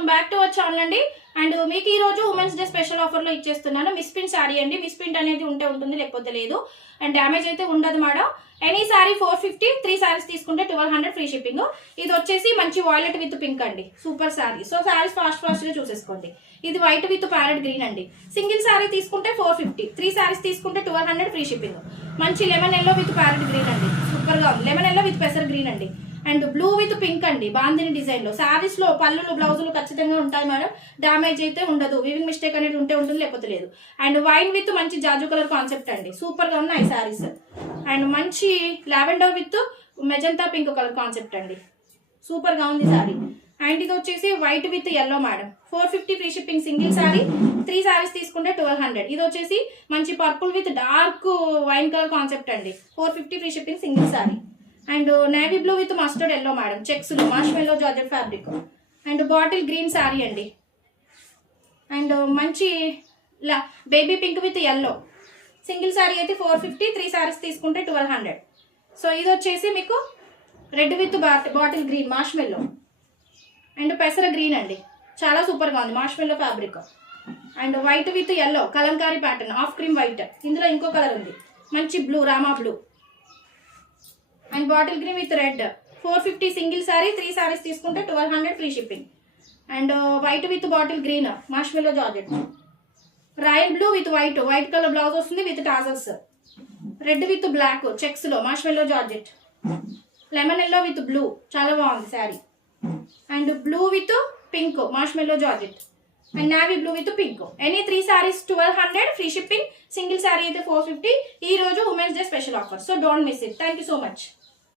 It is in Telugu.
Welcome back to our channel అండి. అండ్ మీకు ఈ రోజు ఉమెన్స్ డే స్పెషల్ ఆఫర్ లో ఇచ్చేస్తున్నాను. మిస్ ప్రింట్ సారీ అండి. మిస్ ప్రింట్ అనేది ఉంటే ఉంటుంది, లేకపోతే లేదు. అండ్ డ్యామేజ్ అయితే ఉండదు మేడం. ఎనీ సారీ 450, 3 సారీస్ తీసుకుంటే 1200 ఫ్రీ షిప్పింగ్. ఇది వచ్చేసి మంచి వాయిలెట్ విత్ పింక్ అండి, super sorry. So saris fast గా చూసేసుకోండి. ఇది వైట్ విత్ ప్యారెట్ గ్రీన్ అండి. సింగిల్ సారీ తీసుకుంటే 450, 3 సారీస్ తీసుకుంటే 1200 ఫ్రీ షిప్పింగ్. మంచి lemon yellow with parrot green అండి, సూపర్ గా ఉంది. లెమన్ ఎల్లో విత్ పెసర్ గ్రీన్ అండి. అండ్ బ్లూ విత్ పింక్ అండి, బాందిని డిజైన్ లో. సారీస్ లో పళ్ళులు బ్లౌజులు ఖచ్చితంగా ఉంటాయి మేడం. డ్యామేజ్ అయితే ఉండదు, వివింగ్ మిస్టేక్ అనేది ఉంటే ఉంటుంది, లేకపోతే లేదు. అండ్ వైన్ విత్ మంచి జాజు కలర్ కాన్సెప్ట్ అండి, సూపర్ గా ఉన్నాయి సారీస్. అండ్ మంచి lavender with magenta pink colour concept అండి, సూపర్ గా ఉంది సారీ. అండ్ ఇది వచ్చేసి white with yellow madam. 450 free shipping single sari. 3 saris తీసుకుంటే 1200. ఇది వచ్చేసి మంచి purple with dark wine colour concept అండి. 450 free shipping single sari. And navy blue with mustard yellow madam, checks లో marshmallow georgette fabric. And bottle green sorry అండి. అండ్ మంచి baby pink with yellow. Single sorry అయితే 450, 3 సారీస్ తీసుకుంటే 1200. సో ఇది వచ్చేసి మీకు red with bottle green marshmallow. And పెసర గ్రీన్ అండి, చాలా సూపర్ గా ఉంది, marshmallow fabric. And white with yellow Kalamkari pattern, off cream white. ఇందులో ఇంకో కలర్ ఉంది, మంచి blue, Rama blue. And bottle green with red. 450 single sari, 3 saris తీసుకుంటే 1200 free shipping. And white with bottle green marshmallow georgette. Royal blue with white, white colour blouse వస్తుంది with tassels. Red with black checks లో marshmallow georgette. Lemon yellow with blue, చాలా బాగుంది sari. And blue with pink మార్ష్మెల్లో georgette. And navy blue with pink. Any 3 saris 1200 free shipping. Single sorry అయితే 450. ఈ రోజు women's day special offer, so don't miss it. Thank you so much.